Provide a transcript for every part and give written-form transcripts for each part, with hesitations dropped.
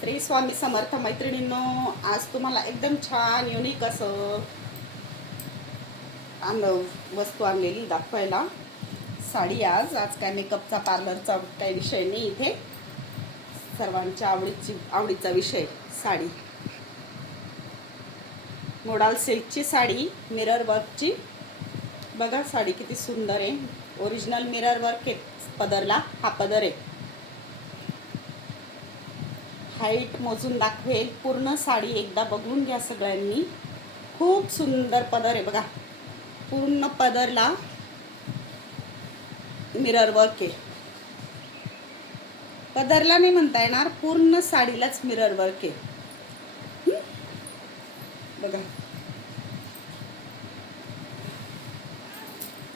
श्री स्वामी समर्थ मैत्रिणींनो, आज तुम्हाला एकदम छान युनिक असं वस्तू आणलेली दाखवायला. साडी आज काय मेकअपचा पार्लरचा काही विषय नाही इथे, सर्वांच्या आवडीचा विषय साडी. मोडाल सिल्कची साडी, मिरर वर्कची. बघा साडी किती सुंदर आहे. ओरिजिनल मिरर वर्क आहे पदरला. हा पदर आहे. हाईट मोजून दाखवेल. पूर्ण साडी एकदा बघून घ्या सगळ्यांनी. खूप सुंदर पदर आहे बघा. पूर्ण पदरला मिरर वर्क आहे. पदरला नाही म्हणता येणार, पूर्ण साडीलाच मिरर वर्क आहे. बघा.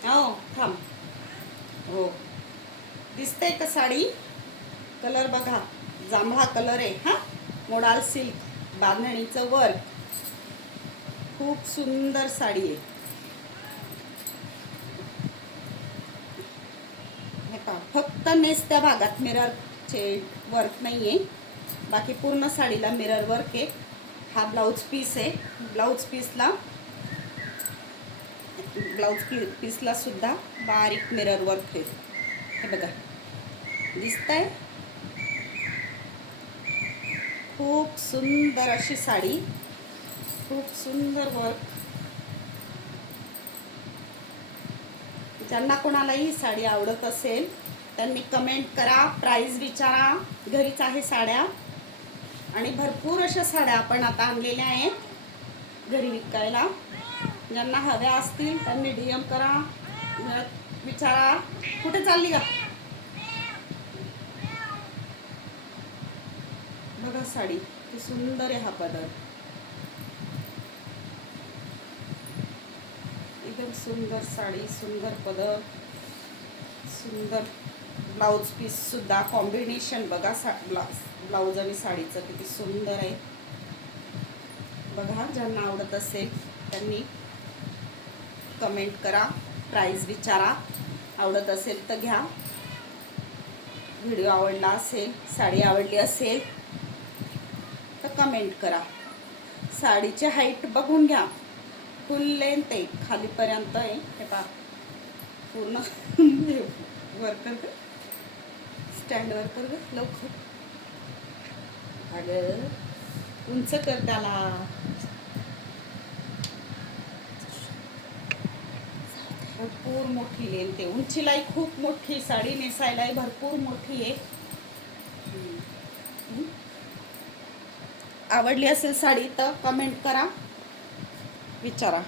हो थांब. हो दिसते का साडी? कलर बघा, जांभळा कलर आहे. हा मोडाल सिल्क बांधणीचं वर्क. खूप सुंदर साडी आहे. हे पहा, फक्त नेसत्या भागात मिररचे वर्क नाही आहे, बाकी पूर्ण साडीला मिरर वर्क आहे. हा ब्लाऊज पीस आहे. ब्लाऊज पीसला सुद्धा बारीक मिरर वर्क आहे. हे बघा, दिसतंय? खूप सुंदर अशी साडी, खूप सुंदर वर्क. ज्यांना कोणालाही साडी आवडत असेल त्यांनी कमेंट करा, प्राइस विचारा. घरीच आहे साड्या, आणि भरपूर अशा साड्या आपण आता आणलेल्या आहेत घरी विकायला. ज्यांना हव्या असतील त्यांनी DM करा, विचारा. कुठे चालली का? बघा साडी किती सुंदर आहे. हा पदर एकदम सुंदर साडी, सुंदर पदर, सुंदर ब्लाऊज पीस सुद्धा. कॉम्बिनेशन बघा ब्लाऊज आणि साडीचं किती सुंदर आहे बघा. ज्यांना आवडत असेल त्यांनी कमेंट करा, प्राइस विचारा. आवडत असेल तर घ्या. व्हिडिओ आवडला असेल, साडी आवडली असेल तर कमेंट करा. साडीची हाईट बघून घ्या. फुल लेंथ आहे, खालीपर्यंत आहे. हे पहा, पूर्ण वर कर, स्टँडवर कर ग लवकर. अगं उंच कर त्याला. भरपूर मोठी लेंथ आहे. उंचीलाही खूप मोठी साडी, नेसायलाही भरपूर मोठी आहे. आवडली असेल साडी तर कमेंट करा, विचारा.